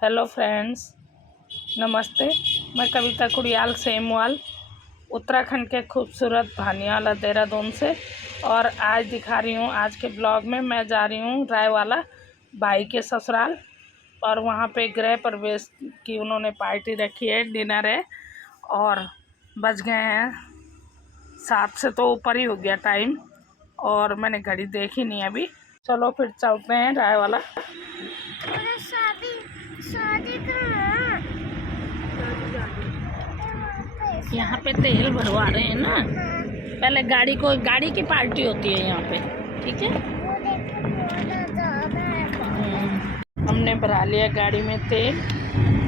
Hello friends, नमस्ते। मैं कविता कुड़ियाल सेमवाल, उत्तराखंड के खूबसूरत भानियाला देहरादून से। और आज दिखा रही हूँ, आज के ब्लॉग में मैं जा रही हूँ रायवाला भाई के ससुराल। और वहाँ पे गृह प्रवेश की उन्होंने पार्टी रखी है, डिनर है। और बज गए हैं 7 से तो ऊपर ही हो गया टाइम, और मैंने घड़ी देखी नहीं अभी। चलो फिर चलते हैं रायवाला। यहाँ पे तेल भरवा रहे हैं ना, पहले गाड़ी की पार्टी होती है यहाँ पे, ठीक है। हमने भरा लिया गाड़ी में तेल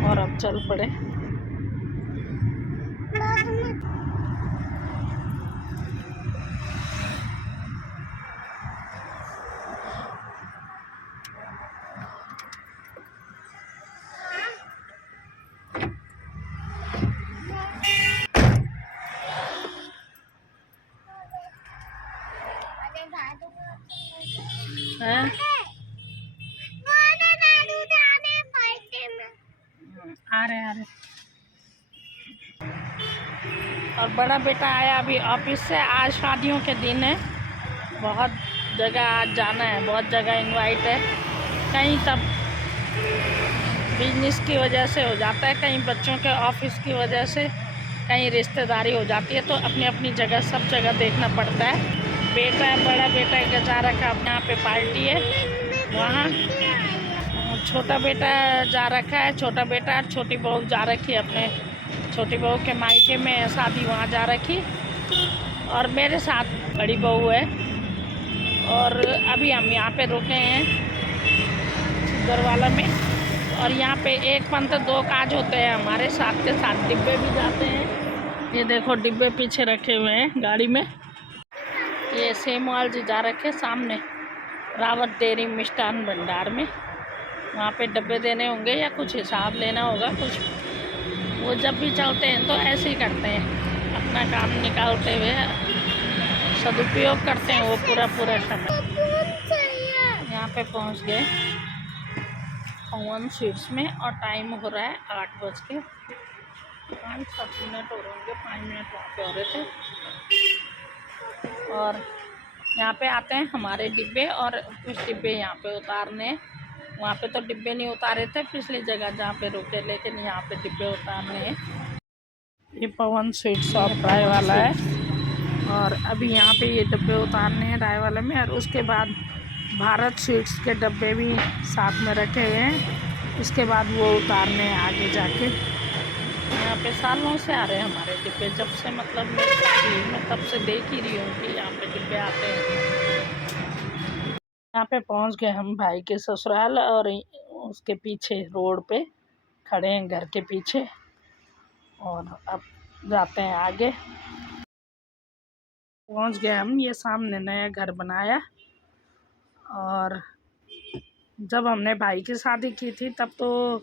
और अब चल पड़े। आ रहे और बड़ा बेटा आया अभी ऑफिस से। आज शादियों के दिन है, बहुत जगह आज जाना है, बहुत जगह इनवाइट है। कहीं तब बिजनेस की वजह से हो जाता है, कहीं बच्चों के ऑफिस की वजह से, कहीं रिश्तेदारी हो जाती है, तो अपनी अपनी जगह सब जगह देखना पड़ता है। बेटा बड़ा बेटा का जा रखा है, यहाँ पे पार्टी है वहाँ। छोटा बेटा जा रखा है, छोटा बेटा और छोटी बहू जा रखी है अपने छोटी बहू के मायके में, शादी वहाँ जा रखी। और मेरे साथ बड़ी बहू है। और अभी हम यहाँ पे रुके हैं सिद्धरवाला में। और यहाँ पे एक पंथ दो काज होते हैं हमारे, साथ के साथ डिब्बे भी जाते हैं। ये देखो डिब्बे पीछे रखे हुए हैं गाड़ी में। ये सेमवाल जी जा रखे सामने रावत डेयरी मिष्ठान भंडार में, वहाँ पे डब्बे देने होंगे या कुछ हिसाब लेना होगा कुछ। वो जब भी चलते हैं तो ऐसे ही करते हैं, अपना काम निकालते हुए सदुपयोग करते हैं वो पूरा समय। यहाँ पे पहुँच गए पवन स्वीट्स में और टाइम हो रहा है 8:05 हो रहे होंगे, 5 मिनट वहाँ पे हो रहे थे। और यहाँ पे आते हैं हमारे डिब्बे, और कुछ डिब्बे यहाँ पे उतारने। वहाँ पे तो डिब्बे नहीं उतारे थे पिछली जगह जहाँ पे रुके, लेकिन यहाँ पे डिब्बे उतारने हैं। ये पवन स्वीट शॉप रायवाला है, और अभी यहाँ पे ये डिब्बे उतारने हैं रायवाला में। और उसके बाद भारत स्वीट्स के डब्बे भी साथ में रखे हुए हैं, उसके बाद वो उतारने हैं आगे जाके। यहाँ पे सालों से आ रहे हैं हमारे डिब्बे, जब से मतलब मेरी शादी मैं तब से देख ही रही हूँ कि यहाँ पे डिब्बे आते हैं। यहाँ पे पहुँच गए हम भाई के ससुराल, और उसके पीछे रोड पे खड़े हैं घर के पीछे, और अब जाते हैं आगे। पहुँच गए हम, ये सामने नया घर बनाया। और जब हमने भाई की शादी की थी तब तो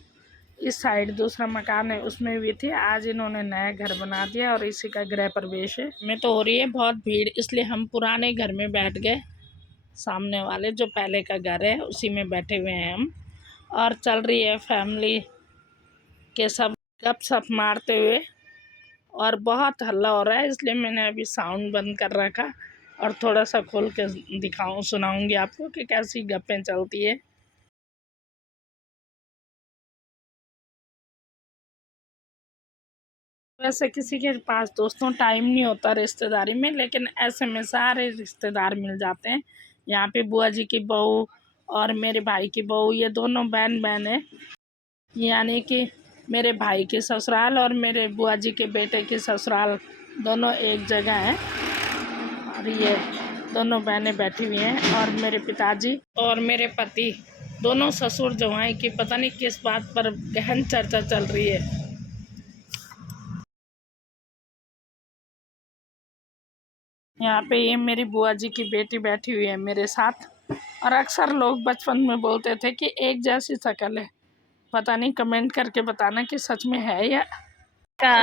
इस साइड दूसरा मकान है उसमें भी थी, आज इन्होंने नया घर बना दिया और इसी का गृह प्रवेश है। में तो हो रही है बहुत भीड़, इसलिए हम पुराने घर में बैठ गए, सामने वाले जो पहले का घर है उसी में बैठे हुए हैं हम। और चल रही है फैमिली के सब गपशप मारते हुए, और बहुत हल्ला हो रहा है, इसलिए मैंने अभी साउंड बंद कर रखा। और थोड़ा सा खोल के सुनाऊंगी आपको कि कैसी गप्पें चलती है। वैसे किसी के पास दोस्तों टाइम नहीं होता रिश्तेदारी में, लेकिन ऐसे में सारे रिश्तेदार मिल जाते हैं। यहाँ पे बुआ जी की बहू और मेरे भाई की बहू, ये दोनों बहन है। यानी कि मेरे भाई के ससुराल और मेरे बुआ जी के बेटे के ससुराल दोनों एक जगह है। और ये दोनों बहनें बैठी हुई हैं, और मेरे पिताजी और मेरे पति दोनों ससुर जवाई की पता नहीं किस बात पर गहन चर्चा चल रही है। यहाँ पे ये मेरी बुआ जी की बेटी बैठी हुई है मेरे साथ। और अक्सर लोग बचपन में बोलते थे कि एक जैसी शक्ल है, पता नहीं, कमेंट करके बताना कि सच में है या मेरा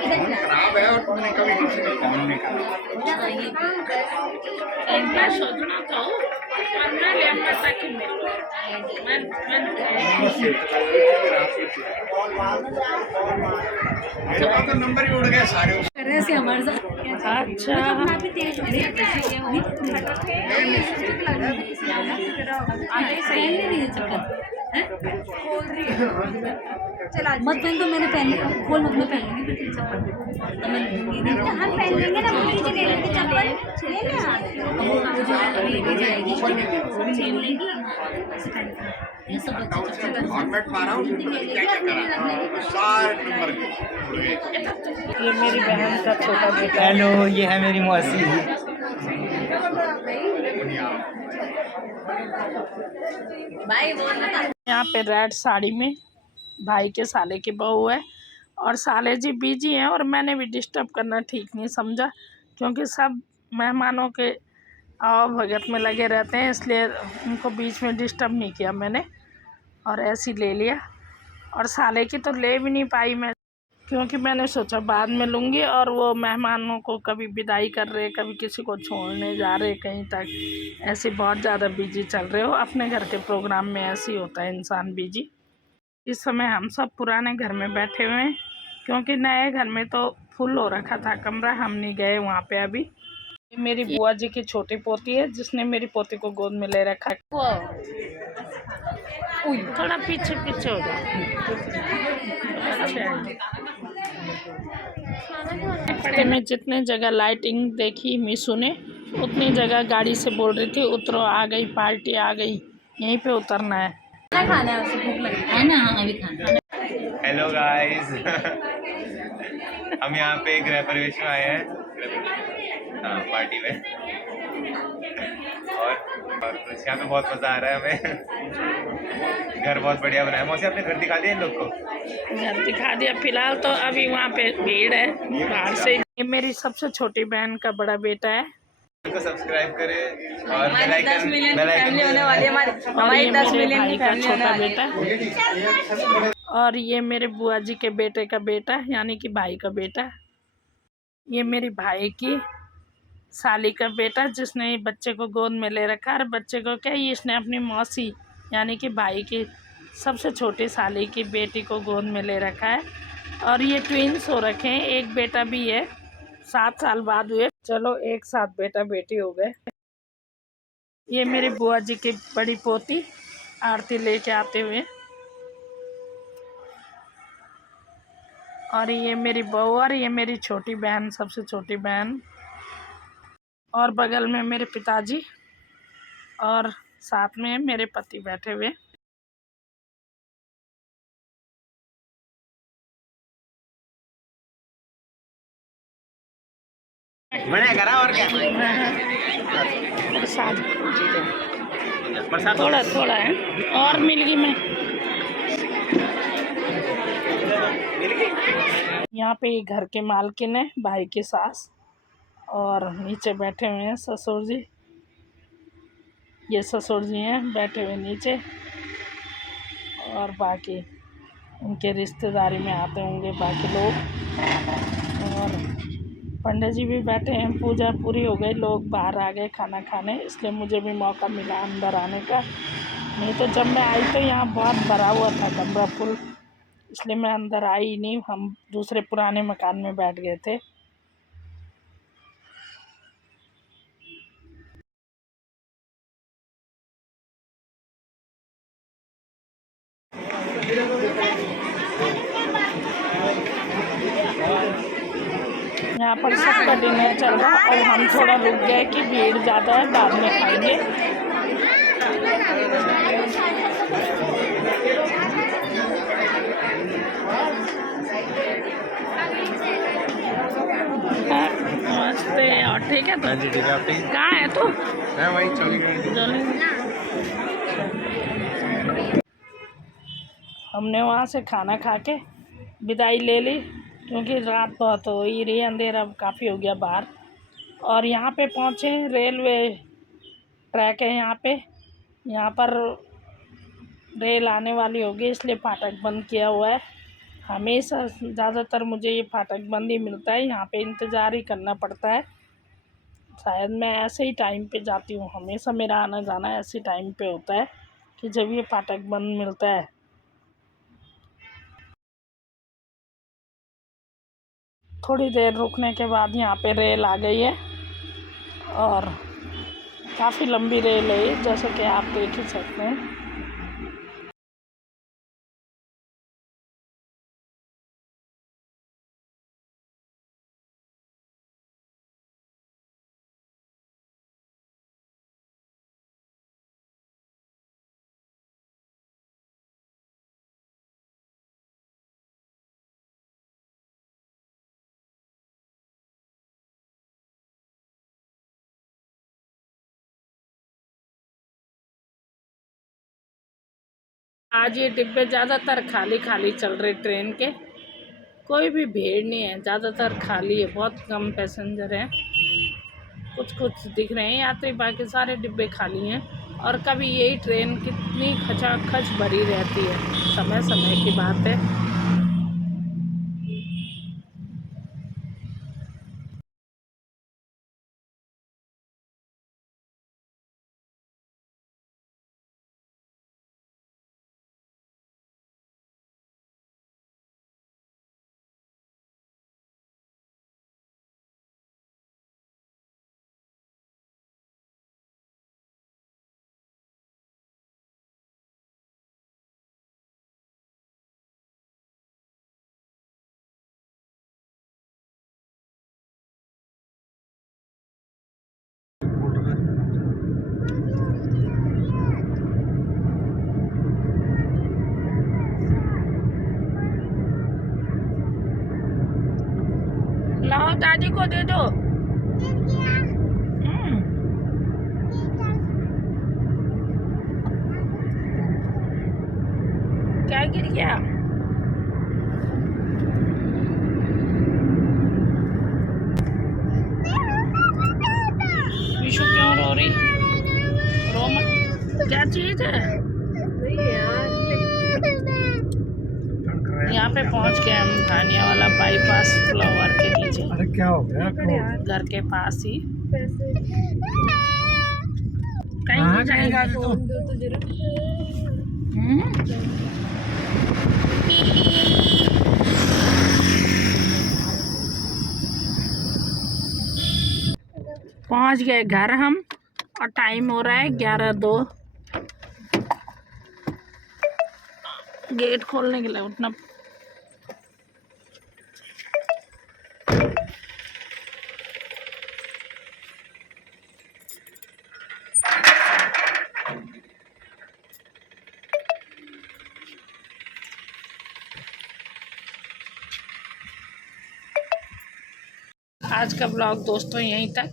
फोन खराब है और तुमने कभी किसी को फोन नहीं करा। मैं सोचना चाहूँ 15 लेने तक ही मिल मेरे पास तो नंबर ही उड़ गए सारे। हमारे साथ मत पहन तो मैंने पहन खोल मत मैं पहन लूंगी फिर चप्पल तो मैं लूंगी हम पहन लेंगे ना मम्मी जी ले लेंगे चप्पल ले ना वो जो है अभी ले जाएगी वो भी ले लेगी ऐसे पहन के ये सब बच्चे फॉर्मेट मारा हूँ सारे नंबर उड़ गए। ये मेरी बहन का छोटा बेटा। हेलो, ये है मेरी मौसी। भाई बोल ना यहाँ पे रेड साड़ी में भाई के साले की बहू है और साले जी बिजी हैं और मैंने भी डिस्टर्ब करना ठीक नहीं समझा क्योंकि सब मेहमानों के आओ भगत में लगे रहते हैं, इसलिए उनको बीच में डिस्टर्ब नहीं किया मैंने और ऐसे ही ले लिया। और साले की तो ले भी नहीं पाई मैं क्योंकि मैंने सोचा बाद में लूँगी और वो मेहमानों को कभी विदाई कर रहे, कभी किसी को छोड़ने जा रहे कहीं तक, ऐसे बहुत ज़्यादा बिजी चल रहे हो। अपने घर के प्रोग्राम में ऐसे ही होता है इंसान बिजी। इस समय हम सब पुराने घर में बैठे हुए हैं क्योंकि नए घर में तो फुल हो रखा था कमरा, हम नहीं गए वहाँ पे अभी। ये मेरी बुआ जी की छोटी पोती है जिसने मेरी पोती को गोद में ले रखा है। थोड़ा पीछे पीछे हो जाए। में जितने जगह लाइटिंग देखी मीशू ने उतनी जगह गाड़ी से बोल रही थी उतरो, आ गई पार्टी आ गई, यहीं पे उतरना है। खाना है उसे भूख लगी है ना अभी खाना। हेलो गाइस, हम यहाँ पे गृह प्रवेश में आए हैं, हाँ पार्टी में। और यहाँ पे बहुत मज़ा आ रहा है हमें। घर बहुत बढ़िया बनाया। मौसी आपने घर दिखा दिया इन लोग को? घर दिखा दिया। फिलहाल तो अभी वहाँ पे भीड़ है बाहर से। ये मेरी सबसे छोटी बहन का बड़ा बेटा है। इनको सब्सक्राइब करें और हमारी 10 मिलियन की फैमिली होने वाली है। हमारी 10 मिलियन की फैमिली होने वाली है। और ये मेरे बुआ जी के बेटे का बेटा यानी कि भाई का बेटा। ये मेरी भाई की साली का बेटा जिसने बच्चे को गोद में ले रखा है। और बच्चे को क्या, ये इसने अपनी मौसी यानी कि भाई की सबसे छोटी साली की बेटी को गोद में ले रखा है। और ये ट्विंस हो रखे हैं, एक बेटा भी है, 7 साल बाद हुए। चलो एक साथ बेटा बेटी हो गए। ये मेरी बुआ जी की बड़ी पोती आरती लेके आते हुए। और ये मेरी बहू और ये मेरी छोटी बहन, सबसे छोटी बहन। और बगल में मेरे पिताजी और साथ में मेरे पति बैठे हुए। बने करा और क्या? प्रसाद थोड़ा थोड़ा है और मिल गई मैं। यहाँ पे घर के मालकिन है, भाई की सास, और नीचे बैठे हुए हैं ससुर जी। ये ससुर जी हैं बैठे हुए नीचे। और बाकी उनके रिश्तेदारी में आते होंगे बाकी लोग। और पंडित जी भी बैठे हैं। पूजा पूरी हो गई, लोग बाहर आ गए खाना खाने, इसलिए मुझे भी मौका मिला अंदर आने का। नहीं तो जब मैं आई तो यहाँ बहुत भरा हुआ था कमरा फुल, इसलिए मैं अंदर आई ही नहीं। हम दूसरे पुराने मकान में बैठ गए थे। यहाँ पर सबका डिनर चल रहा है और हम थोड़ा रुक गए कि भीड़ ज़्यादा है, बाद में खाएंगे। नमस्ते। और ठीक है तो? हाँ जी ठीक है। आप ठीक? कहाँ है तू? मैं वही चली गई। हमने वहाँ से खाना खा के विदाई ले ली क्योंकि रात बहुत हो ही रही, अंधेरा काफ़ी हो गया बाहर। और यहाँ पे पहुँचे, रेलवे ट्रैक है यहाँ पे। यहाँ पर रेल आने वाली होगी इसलिए फाटक बंद किया हुआ है। हमेशा ज़्यादातर मुझे ये फाटक बंद ही मिलता है, यहाँ पे इंतज़ार ही करना पड़ता है। शायद मैं ऐसे ही टाइम पे जाती हूँ, हमेशा मेरा आना जाना ऐसे टाइम पे होता है कि जब ये फाटक बंद मिलता है। थोड़ी देर रुकने के बाद यहाँ पे रेल आ गई है और काफ़ी लंबी रेल है ये, जैसे कि आप देख ही सकते हैं। आज ये डिब्बे ज़्यादातर खाली खाली चल रहे ट्रेन के, कोई भी भीड़ नहीं है, ज़्यादातर खाली है, बहुत कम पैसेंजर हैं। कुछ कुछ दिख रहे हैं यात्री, बाकी सारे डिब्बे खाली हैं। और कभी यही ट्रेन कितनी खचाखच भरी रहती है, समय समय की बात है। लाओ दादी को दे दो। क्या गिर गया? विशु क्यों रो रही? रो मत। क्या चीज है? यहाँ पे पहुँच गए हम धानिया वाला बाईपास फ्लावर के नीचे। अरे क्या हो गया? घर के पास ही। कहीं कहाँ नहीं जा रही तू? पहुंच गए घर हम और टाइम हो रहा है 11:02। गेट खोलने के लिए उठना। आज का ब्लॉग दोस्तों यहीं तक,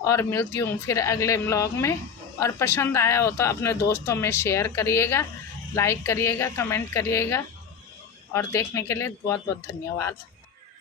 और मिलती हूँ फिर अगले ब्लॉग में। और पसंद आया हो तो अपने दोस्तों में शेयर करिएगा, लाइक करिएगा, कमेंट करिएगा। और देखने के लिए बहुत बहुत धन्यवाद।